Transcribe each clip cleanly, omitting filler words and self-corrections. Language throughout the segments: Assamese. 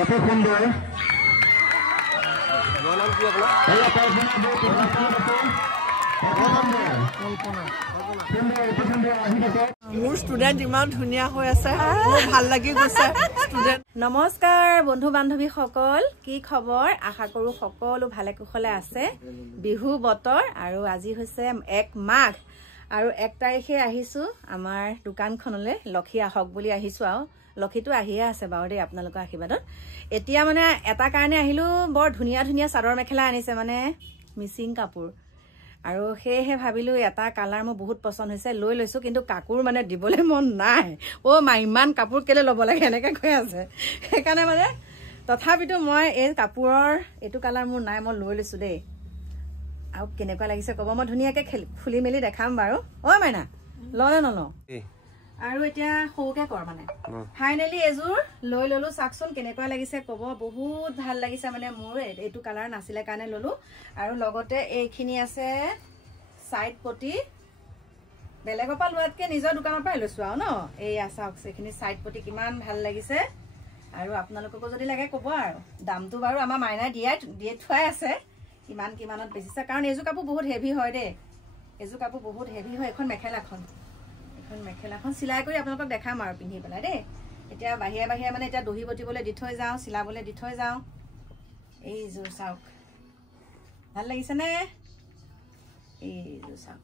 অতি সুন্দৰ মোৰ ষ্টুডেণ্ট ইমান ধুনীয়া হৈ আছে, ভাল লাগি গৈছে ষ্টুডেণ্ট। নমস্কাৰ বন্ধু বান্ধৱীসকল, কি খবৰ? আশা কৰোঁ সকলো ভালে কুশলে আছে। বিহু বতৰ আৰু আজি হৈছে 1 মাঘ আৰু 1 তাৰিখে আহিছোঁ আমাৰ দোকানখনলৈ। লক্ষী আহক বুলি আহিছোঁ আৰু লক্ষীটো আহিয়ে আছে বাৰু দেই আপোনালোকৰ আশীৰ্বাদত। এতিয়া মানে এটা কাৰণে আহিলোঁ, বৰ ধুনীয়া ধুনীয়া চাদৰ মেখেলা আনিছে মানে মিচিং কাপোৰ, আৰু সেয়েহে ভাবিলোঁ এটা কালাৰ মোৰ বহুত পচন্দ হৈছে, লৈ লৈছোঁ। কিন্তু কাপোৰ মানে দিবলৈ মন নাই। মা ইমান কাপোৰ কেলৈ ল'ব লাগে এনেকৈ কৈ আছে। সেইকাৰণে মানে তথাপিতো মই এই কাপোৰৰ এইটো কালাৰ মোৰ নাই, মই লৈ লৈছোঁ দেই। আৰু কেনেকুৱা লাগিছে ক'ব, মই ধুনীয়াকৈ খুলি মেলি দেখাম বাৰু। মাইনা লওঁ নলওঁ? আৰু এতিয়া সৰুকৈ কৰ মানে ফাইনেলি এযোৰ লৈ ললোঁ। চাওকচোন কেনেকুৱা লাগিছে ক'ব। বহুত ভাল লাগিছে মানে মোৰ, এইটো কালাৰ নাছিলে কাৰণে ললোঁ। আৰু লগতে এইখিনি আছে চাইড পটি, বেলেগৰ পৰা লোৱাতকৈ নিজৰ দোকানৰ পৰাই লৈছোঁ আৰু ন। এইয়া চাওক এইখিনি চাইড পটি কিমান ভাল লাগিছে। আৰু আপোনালোককো যদি লাগে ক'ব। আৰু দামটো বাৰু আমাৰ মাইনাই দিয়ে থোৱাই আছে, কিমানত বেচিছে। কাৰণ এইযোৰ কাপোৰ বহুত হেভি হয় দেই, এইযোৰ কাপোৰ বহুত হেভি হয়। এখন মেখেলাখন চিলাই কৰি আপোনালোকক দেখাম আৰু পিন্ধি পেলাই দেই। এতিয়া বাহিৰে বাহিৰে মানে এতিয়া দহি বটিবলৈ দি থৈ যাওঁ, চিলাবলৈ দি থৈ যাওঁ। এইযোৰ চাওক ভাল লাগিছেনে? এইযোৰ চাওক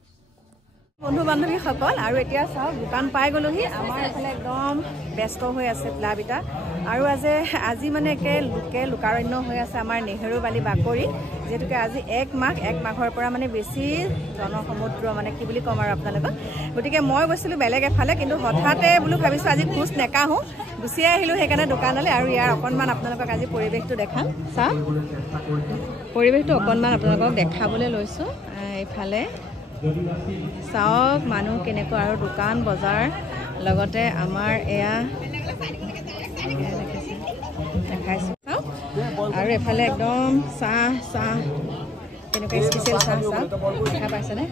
বন্ধু বান্ধৱীসকল। আৰু এতিয়া চাওক দোকান পাই গ'লোহি। আমাৰ এইফালে একদম ব্যস্ত হৈ আছে প্লাবিতা। আৰু আজি মানে লোকাৰণ্য হৈ আছে আমাৰ নেহেৰুবালি বাকৰি, যিহেতুকে আজি 1 মাঘৰ পৰা মানে বেছি জনসমুদ্ৰ, মানে কি বুলি ক'ম আৰু আপোনালোকক। গতিকে মই গৈছিলোঁ বেলেগ এফালে, কিন্তু হঠাতে বোলো ভাবিছোঁ আজি খোজ নেকাঢ়োঁ, গুচি আহিলোঁ সেইকাৰণে দোকানলৈ। আৰু ইয়াৰ অকণমান আপোনালোকক আজি পৰিৱেশটো দেখাম। চাওক পৰিৱেশটো অকণমান আপোনালোকক দেখাবলৈ লৈছোঁ। এইফালে চাওক মানুহ কেনেকুৱা, আৰু দোকান বজাৰ লগতে আমাৰ এয়া দেখাইছোঁ চাওক। আৰু এফালে একদম চাহ তেনেকুৱা স্পেচিয়েল চাহ দেখা পাইছেনে?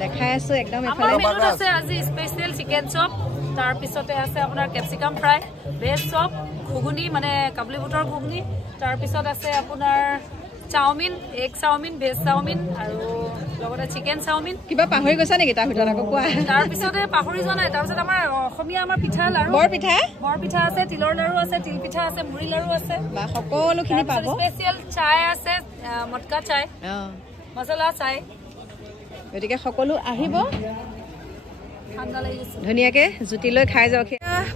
দেখাই আছোঁ একদম। এফালে আছে আজি স্পেচিয়েল চিকেন চপ, তাৰপিছতে আছে আপোনাৰ কেপচিকাম ফ্ৰাই, ভেজ চপ, ঘুগুনি মানে কাবুলী বুটৰ ঘুগুনি, তাৰপিছত আছে আপোনাৰ chowmein, egg chowmein, veg chowmein, আৰু লগতে চিকেন চাওমিন। কিবা পাহৰি গৈছা নেকি তাৰ ভিতৰত আকৌ কোৱা? তাৰপিছতে পাহৰি যোৱা নাই। তাৰপিছত আমাৰ অসমীয়া আমাৰ পিঠা লাৰু, বৰপিঠা আছে, তিলৰ লাৰু আছে, তিল পিঠা আছে, মুড়ি লাৰু আছে, সকলোখিনি পাব। স্পেচিয়েল চাই আছে, মটকা চাই, মছলা চাই। গতিকে সকলো আহিব, ধুনীয়াকৈ জুতি লৈ খাই যাওক।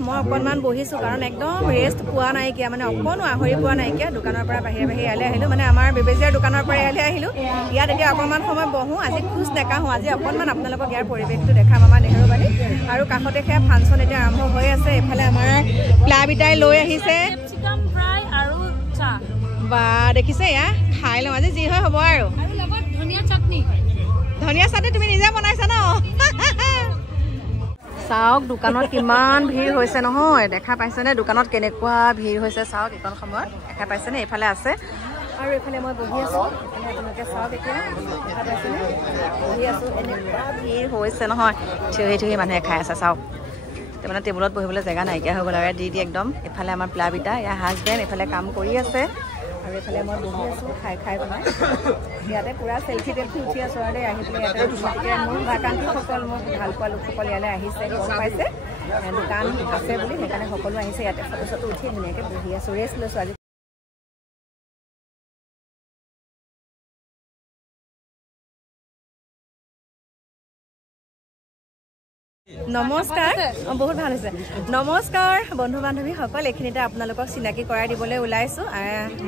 মই অকণমান বহিছোঁ, কাৰণ একদম ৰেষ্ট পোৱা নাইকিয়া, মানে অকণো আহৰি পোৱা নাইকিয়া। দোকানৰ পৰা বাহিৰে ইয়ালৈ আহিলোঁ, মানে আমাৰ বেবেজীয়াৰ দোকানৰ পৰা ইয়ালৈ আহিলোঁ। ইয়াত এতিয়া অকণমান সময় বহোঁ, আজি খোজ নেকাঢ়োঁ। আজি অকণমান আপোনালোকক ইয়াৰ পৰিৱেশটো দেখাম আমাৰ নেহেৰুবালি। আৰু কাষতে সেয়া ফাংচন এতিয়া আৰম্ভ হৈ আছে। এইফালে আমাৰ প্লাবিতাই লৈ আহিছে বা দেখিছে, এয়া খাই লওঁ আজি, যি হয় হ'ব। আৰু ধনিয়া চাটনি তুমি নিজে বনাইছা ন? চাওক দোকানত কিমান ভিৰ হৈছে নহয়, দেখা পাইছেনে? দোকানত কেনেকুৱা ভিৰ হৈছে চাওক এইকণ সময়ত, দেখা পাইছেনে? এইফালে আছে আৰু এইফালে মই বহি আছোঁ। এইফালে আপোনালোকে চাওক, এতিয়া দেখা পাইছেনে? বহি আছোঁ, এনেকুৱা ভিৰ হৈছে নহয়। থিয়হি মানুহে খাই আছে চাওক। মানে টেবুলত বহিবলৈ জেগা নাইকিয়া হৈ গ'ল আৰু দি একদম। এইফালে আমাৰ প্লাবিতা, ইয়াৰ হাজবেণ্ড এইফালে কাম কৰি আছে, আৰু এইফালে মই বহি আছোঁ খাই পেলাই। ইয়াতে পূৰা চেল্ফি উঠি আছোঁ আৰু আহি পেলাই ইয়াতে। গতিকে মোৰ ভাকাংক্ষীসকল, মোৰ ভাল পোৱা লোকসকল ইয়ালৈ আহিছে, গম পাইছে দোকান আছে বুলি, সেইকাৰণে সকলো আহিছে। ইয়াতে ফটো উঠি ধুনীয়াকৈ বহি আছোঁ, ৰেষ্ট লৈছোঁ আজি। নমস্কাৰ, বহুত ভাল হৈছে। নমস্কাৰ বন্ধু বান্ধৱীসকল, এইখিনিতে আপোনালোকক চিনাকি কৰাই দিবলৈ ওলাইছোঁ।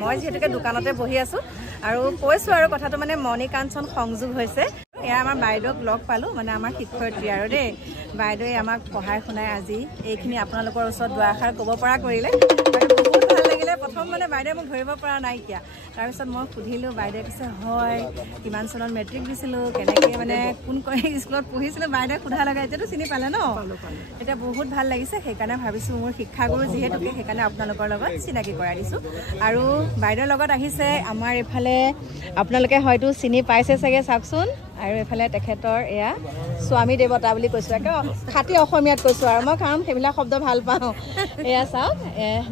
মই যিহেতুকে দোকানতে বহি আছোঁ, আৰু কৈছোঁ আৰু কথাটো মানে মণি কাঞ্চন সংযোগ হৈছে। এয়া আমাৰ বাইদেউক লগ পালোঁ, মানে আমাৰ শিক্ষয়িত্ৰী আৰু দেই। বাইদেৱে আমাক পঢ়াই শুনাই আজি এইখিনি আপোনালোকৰ ওচৰত দুআষাৰ ক'ব পৰা কৰিলে। বহুত ভাল লাগিলে। প্ৰথম মানে বাইদেৱে মোক ধৰিব পৰা নাইকিয়া, তাৰপিছত মই সুধিলোঁ, বাইদেৱে কৈছে হয় কিমান চনত মেট্ৰিক দিছিলোঁ, কেনেকৈ মানে কোন স্কুলত পঢ়িছিলোঁ। বাইদেৱে সোধা লগা, এতিয়াতো চিনি পালে ন? এতিয়া বহুত ভাল লাগিছে। সেইকাৰণে ভাবিছোঁ মোৰ শিক্ষাগুৰু যিহেতুকে, সেইকাৰণে আপোনালোকৰ লগত চিনাকি কৰাই দিছোঁ। আৰু বাইদেউৰ লগত আহিছে আমাৰ এইফালে, আপোনালোকে হয়তো চিনি পাইছে চাগে, চাওকচোন আৰু এফালে তেখেতৰ এয়া স্বামী দেৱতা বুলি কৈছোঁ একে খাটি অসমীয়াত কৈছোঁ আৰু মই কাৰণ সেইবিলাক শব্দ ভাল পাওঁ এয়া চাওক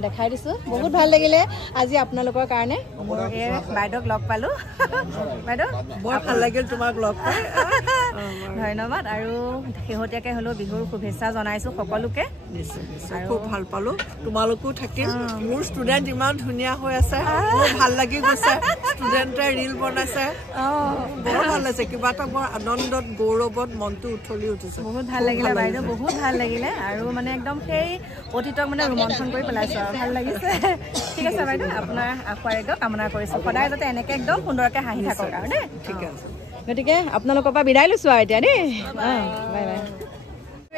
দেখাই দিছোঁ বহুত ভাল লাগিলে আজি আপোনালোকৰ কাৰণে মোৰ এই বাইদেউক লগ পালোঁ বাইদেউ বৰ ভাল লাগিল তোমাক লগ পাই ধন্যবাদ আৰু শেহতীয়াকৈ হ'লেও বিহুৰ শুভেচ্ছা জনাইছোঁ সকলোকে খুব ভাল পালোঁ তোমালোকো থাকিল মোৰ ষ্টুডেণ্ট ইমান ধুনীয়া হৈ আছে মোৰ ভাল লাগি গৈছে ষ্টুডেণ্টে ৰীল বনাইছে বৰ ভাল লাগিছে কিবা এটা বৰ আনন্দত গৌৰৱত মনটো উঠলি উঠিছে বহুত ভাল লাগিলে বাইদেউ বহুত ভাল লাগিলে আৰু মানে একদম সেই অতীতক মানে ৰোমন্থন কৰি পেলাইছোঁ আৰু ভাল লাগিছে ঠিক আছে বাইদেউ আপোনাৰ আশীৰ্বাদ কামনা কৰিছোঁ সদায় যাতে এনেকৈ একদম সুন্দৰকৈ হাঁহি থাকক আৰু দেই ঠিক আছে গতিকে আপোনালোকৰ পৰা বিদায় লৈছোঁ আৰু এতিয়া দেই বাই বাই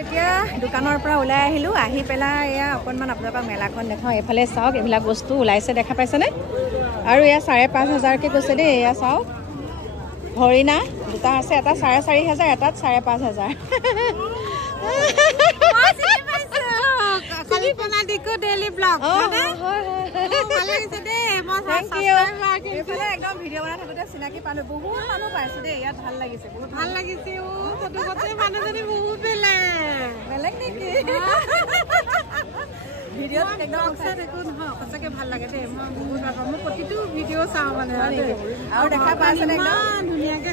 এতিয়া দোকানৰ পৰা ওলাই আহিলোঁ আহি পেলাই এয়া অকণমান আপোনালোকক মেলাখন দেখাওঁ এইফালে চাওক এইবিলাক বস্তু ওলাইছে দেখা পাইছেনে আৰু এয়া 5,500কৈ কৈছে দেই এয়া চাওক হৰিণা দুটা আছে এটা 4,500 এটাত 5,500 একদম ভিডিঅ' বনাই থাকোঁতে চিনাকি পালোঁ বহুত মানুহ পাইছোঁ দেই ইয়াত ভাল লাগিছে বহুত ভাল লাগিছে মানুহজনী বহুত বেলেগ নেকি ভিডিঅ'ত একদম একো নহয় সঁচাকৈ ভাল লাগে দেই মই বহুত ভাল পাওঁ মই প্ৰতিটো ভিডিঅ' চাওঁ মানে আৰু দেখা পাইছে ইমান ধুনীয়াকৈ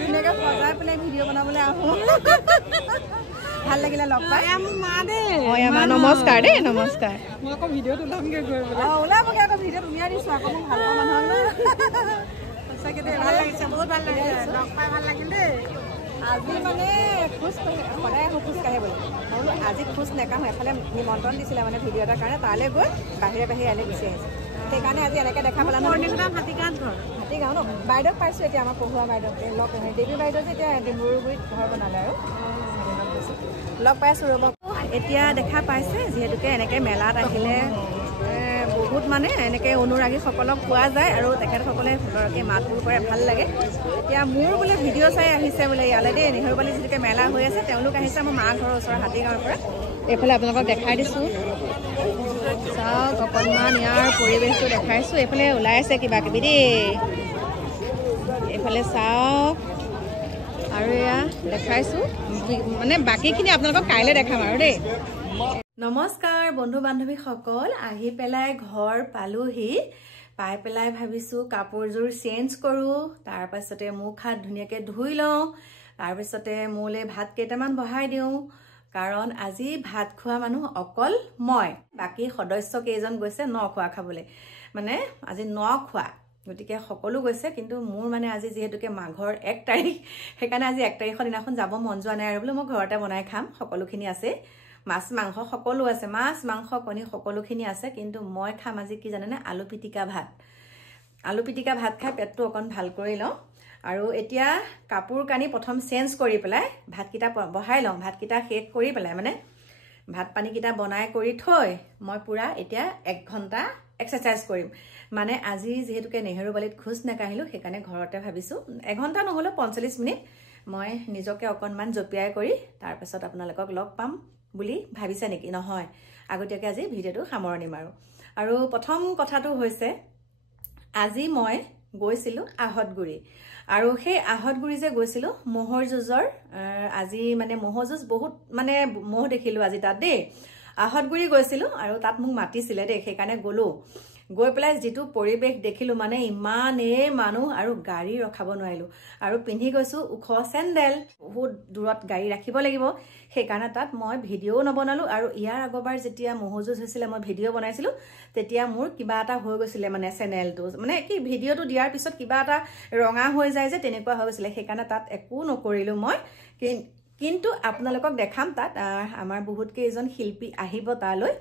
ধুনীয়াকৈ সজাই পেলাই ভিডিঅ' বনাবলৈ আহোঁ ভাল লাগিলে লগ পাই নমস্কাৰ দেই নমস্কাৰ মই আকৌ ভিডিঅ'ত ওলামগৈ গৈ ওলাবগৈ আকৌ ভিডিঅ'ত উলিয়াই দিছোঁ আকৌ মই ভাল পাওঁ মানুহক সঁচাকৈ দেই ভাল লাগিছে বহুত ভাল লাগিছে লগ পাই ভাল লাগিল দেই আজি মানে খোজ সদায় আহোঁ খোজ কাঢ়ে বুলি মই বোলো আজি খোজ নেকাঢ়োঁ এফালে নিমন্ত্ৰণ দিছিলে মানে ভিডিঅ' এটাৰ কাৰণে তালৈ গৈ বাহিৰে ইয়ালৈ গুচি আহিছে সেইকাৰণে আজি এনেকৈ দেখা পেলা হাতীগাঁও ন বাইদেউক পাইছোঁ এতিয়া আমাৰ পঢ়ুৱা বাইদেউক লগ দেৱী বাইদেউ যে এতিয়া ডিব্ৰুগড়িত ঘৰ বনালে আৰু লগ পাইছোঁ ৰ'ব এতিয়া দেখা পাইছে যিহেতুকে এনেকৈ মেলাত আহিলে বহুত মানে এনেকৈ অনুৰাগীসকলক পোৱা যায় আৰু তেখেতসকলে সুন্দৰকৈ মাতবোৰ কৰে ভাল লাগে এতিয়া মোৰ বোলে ভিডিঅ' চাই আহিছে বোলে ইয়ালৈ দেই নেহেৰুবালি যিটোকে মেলা হৈ আছে তেওঁলোক আহিছে মোৰ মা ঘৰৰ ওচৰৰ হাতীগাঁৱৰ পৰা এইফালে আপোনালোকক দেখাই দিছোঁ চাওক অকণমান ইয়াৰ পৰিৱেশটো দেখাইছোঁ এইফালে ওলাই আছে কিবা কিবি দেই এইফালে চাওক আৰু এয়া দেখাইছোঁ মানে বাকীখিনি আপোনালোকক কাইলৈ দেখাম আৰু দেই নমস্কাৰ বন্ধু বান্ধৱীসকল আহি পেলাই ঘৰ পালোহি পাই পেলাই ভাবিছোঁ কাপোৰযোৰ চেঞ্জ কৰোঁ তাৰপাছতে মুখ হাত ধুনীয়াকৈ ধুই লওঁ তাৰপিছতে মোলৈ ভাত কেইটামান বহাই দিওঁ কাৰণ আজি ভাত খোৱা মানুহ অকল মই বাকী সদস্য কেইজন গৈছে ন খোৱা খাবলৈ মানে আজি ন খোৱা গতিকে সকলো গৈছে কিন্তু মোৰ মানে আজি যিহেতুকে মাঘৰ 1 তাৰিখ সেইকাৰণে আজি 1 তাৰিখৰ দিনাখন যাব মন যোৱা নাই আৰু বোলো মই ঘৰতে বনাই খাম সকলোখিনি আছে মাছ মাংস সকলো আছে মাছ মাংস কণী সকলোখিনি আছে কিন্তু মই খাম আজি কি জানেনে আলু পিটিকা ভাত খাই পেটটো অকণ ভাল কৰি লওঁ আৰু এতিয়া কাপোৰ কানি প্ৰথম চেঞ্জ কৰি পেলাই ভাতকেইটা বহাই লওঁ ভাতকেইটা শেষ কৰি পেলাই মানে ভাত পানীকেইটা বনাই কৰি থৈ মই পুৰা এতিয়া 1 ঘণ্টা এক্সাৰচাইজ কৰিম মানে আজি যিহেতুকে নেহেৰুবালিত খোজ নেকাঢ়িলোঁ সেইকাৰণে ঘৰতে ভাবিছোঁ 1 ঘণ্টা নহ'লেও 45 মিনিট মই নিজকে অকণমান জপিয়াই কৰি তাৰপাছত আপোনালোকক লগ পাম বুলি ভাবিছে নেকি নহয় আগতীয়াকৈ আজি ভিডিঅ'টো সামৰণি মাৰোঁ আৰু প্ৰথম কথাটো হৈছে আজি মই গৈছিলোঁ আহতগুৰি আৰু সেই আহতগুৰি যে গৈছিলোঁ মহৰ যুঁজৰ আজি মানে মহৰ যুঁজ বহুত মানে মহ দেখিলোঁ আজি তাত দেই আহতগুৰি গৈছিলোঁ আৰু তাত মোক মাতিছিলে দেই সেইকাৰণে গ'লোঁ গৈ পেলাই যিটো পৰিৱেশ দেখিলোঁ মানে ইমানেই মানুহ আৰু গাড়ী ৰখাব নোৱাৰিলোঁ আৰু পিন্ধি গৈছোঁ ওখ চেণ্ডেল বহুত দূৰত গাড়ী ৰাখিব লাগিব সেইকাৰণে তাত মই ভিডিঅ'ও নবনালোঁ আৰু ইয়াৰ আগৰবাৰ যেতিয়া মহযুঁজ হৈছিলে মই ভিডিঅ' বনাইছিলোঁ তেতিয়া মোৰ কিবা এটা হৈ গৈছিলে মানে চেনেলটো মানে কি ভিডিঅ'টো দিয়াৰ পিছত কিবা এটা ৰঙা হৈ যায় যে তেনেকুৱা হৈ গৈছিলে সেইকাৰণে তাত একো নকৰিলোঁ মই কিন্তু আপোনালোকক দেখাম তাত আমাৰ বহুত কেইজন শিল্পী আহিব তালৈ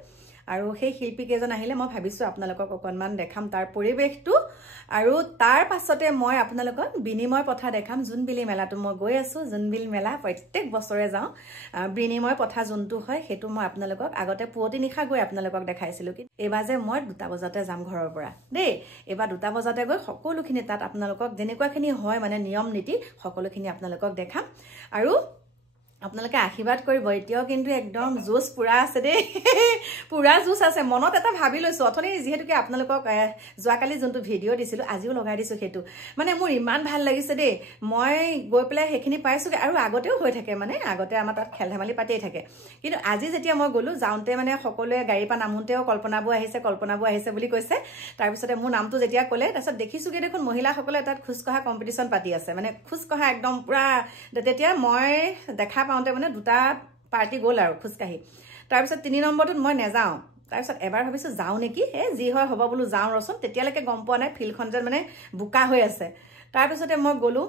আৰু সেই শিল্পী কেইজন আহিলে মই ভাবিছোঁ আপোনালোকক অকণমান দেখাম তাৰ পৰিৱেশটো আৰু তাৰ পাছতে মই আপোনালোকক বিনিময় পথা দেখাম জোনবিলি মেলাটো মই গৈ আছোঁ জোনবিল মেলা প্ৰত্যেক বছৰে যাওঁ বিনিময় পথা যোনটো হয় সেইটো মই আপোনালোকক আগতে পুৱতি নিশা গৈ আপোনালোকক দেখাইছিলোঁ কি এইবাৰ যে মই 2টা বজাতে যাম ঘৰৰ পৰা দেই এইবাৰ 2টা বজাতে গৈ সকলোখিনি তাত আপোনালোকক যেনেকুৱাখিনি হয় মানে নিয়ম নীতি সকলোখিনি আপোনালোকক দেখাম আৰু আপোনালোকে আশীৰ্বাদ কৰিব এতিয়াও কিন্তু একদম জোচ পুৰা আছে দেই পুৰা জোচ আছে মনত এটা ভাবি লৈছোঁ অথনি যিহেতুকে আপোনালোকক যোৱাকালি যোনটো ভিডিঅ' দিছিলোঁ আজিও লগাই দিছোঁ সেইটো মানে মোৰ ইমান ভাল লাগিছে দেই মই গৈ পেলাই সেইখিনি পাইছোঁগৈ আৰু আগতেও হৈ থাকে মানে আগতে আমাৰ তাত খেল ধেমালি পাতিয়েই থাকে কিন্তু আজি যেতিয়া মই গ'লোঁ যাওঁতে মানে সকলোৱে গাড়ীৰ পৰা নামোতেও কল্পনাবু আহিছে বুলি কৈছে তাৰপিছতে মোৰ নামটো যেতিয়া ক'লে তাৰপিছত দেখিছোঁগৈ দেখোন মহিলাসকলে তাত খোজকঢ়া কম্পিটিশ্যন পাতি আছে মানে খোজকঢ়া একদম পুৰা তেতিয়া মই দেখা পাওঁতে মানে দুটা পাৰ্টি গ'ল আৰু খোজকাঢ়ি তাৰপিছত 3 নম্বৰটোত মই নেযাওঁ তাৰপিছত এবাৰ ভাবিছোঁ যাওঁ নেকি যি হয় হ'ব বোলো যাওঁ ৰচোন তেতিয়ালৈকে গম পোৱা নাই ফিল্ডখন যেন মানে বোকা হৈ আছে তাৰপিছতে মই গ'লোঁ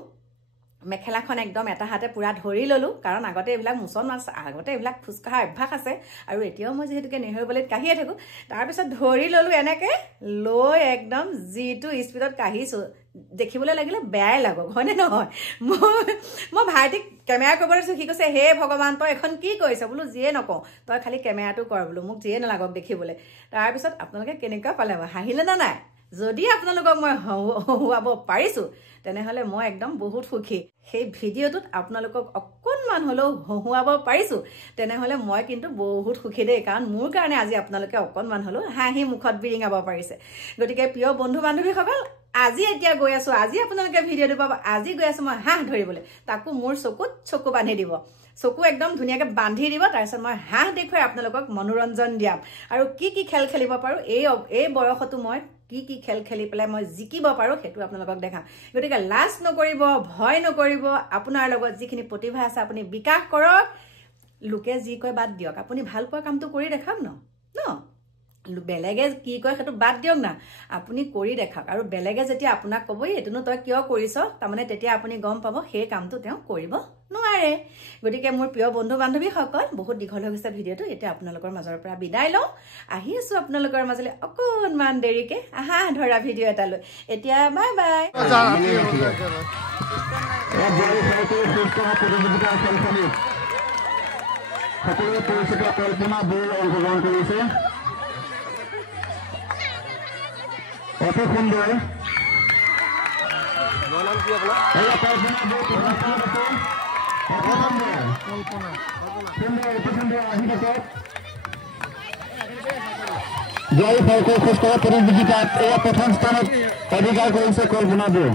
মেখেলাখন একদম এটা হাতে পুৰা ধৰি ল'লোঁ কাৰণ আগতে এইবিলাক মুছলমান আগতে এইবিলাক খোজকঢ়া অভ্যাস আছে আৰু এতিয়াও মই যিহেতুকে নেহেৰুবালিত কাঢ়িয়ে থাকোঁ তাৰপিছত ধৰি ল'লোঁ এনেকৈ লৈ একদম যিটো স্পীডত কাঢ়িছোঁ দেখিবলৈ লাগিলে বেয়াই লাগক হয়নে নহয় মই ভাইটিক কেমেৰা কৰিব দিছোঁ সি কৈছে হে ভগৱান তই এখন কি কৰিছ বোলো যিয়ে নকওঁ তই খালি কেমেৰাটো কৰ বোলো মোক যিয়ে নালাগক দেখিবলৈ তাৰপিছত আপোনালোকে কেনেকুৱা পালে হাঁহিলে নে নাই যদি আপোনালোকক মই হহুৱাব পাৰিছোঁ তেনেহ'লে মই একদম বহুত সুখী সেই ভিডিঅ'টোত আপোনালোকক অকণমান হ'লেও হহুৱাব পাৰিছোঁ তেনেহ'লে মই কিন্তু বহুত সুখী দেই কাৰণ মোৰ কাৰণে আজি আপোনালোকে অকণমান হ'লেও হাঁহি মুখত বিৰিঙাব পাৰিছে গতিকে প্ৰিয় বন্ধু বান্ধৱীসকল আজি এতিয়া গৈ আছোঁ আজি আপোনালোকে ভিডিঅ'টো পাব আজি গৈ আছোঁ মই হাঁহ ধৰিবলৈ তাকো মোৰ চকুত চকু বান্ধি দিব চকু একদম ধুনীয়াকৈ বান্ধি দিব তাৰপিছত মই হাঁহ দেখুৱাই আপোনালোকক মনোৰঞ্জন দিয়াম আৰু কি খেল খেলিব পাৰোঁ এই বয়সতো মই কি খেল খেলি পেলাই মই জিকিব পাৰোঁ সেইটো আপোনালোকক দেখাম গতিকে লাজ নকৰিব ভয় নকৰিব আপোনাৰ লগত যিখিনি প্ৰতিভা আছে আপুনি বিকাশ কৰক লোকে যি কয় বাদ দিয়ক আপুনি ভাল পোৱা কামটো কৰি দেখাওক ন বেলেগে কি কয় সেইটো বাদ দিয়ক না আপুনি কৰি দেখাওক আৰু বেলেগে যেতিয়া আপোনাক ক'ব এইটোনো তই কিয় কৰিছ তাৰমানে তেতিয়া আপুনি গম পাব সেই কামটো তেওঁ কৰিব নোৱাৰে গতিকে মোৰ প্ৰিয় বন্ধু বান্ধৱীসকল বহুত দীঘল হৈ গৈছে ভিডিঅ'টো এতিয়া আপোনালোকৰ মাজৰ পৰা বিদায় লওঁ আহি আছোঁ আপোনালোকৰ মাজলৈ অকণমান দেৰিকৈ হাঁহ ধৰা ভিডিঅ' এটা লৈ এতিয়া বাই বাই সকলোৱে পৰিচিত কল্পনা বৈ অংশগ্ৰহণ কৰিছে অতি সুন্দৰ জয় খোজকঢ়া প্ৰতিযোগিতাত এয়া প্ৰথম স্থানত অধিকাৰ কৰিছে কল্পনা বৈ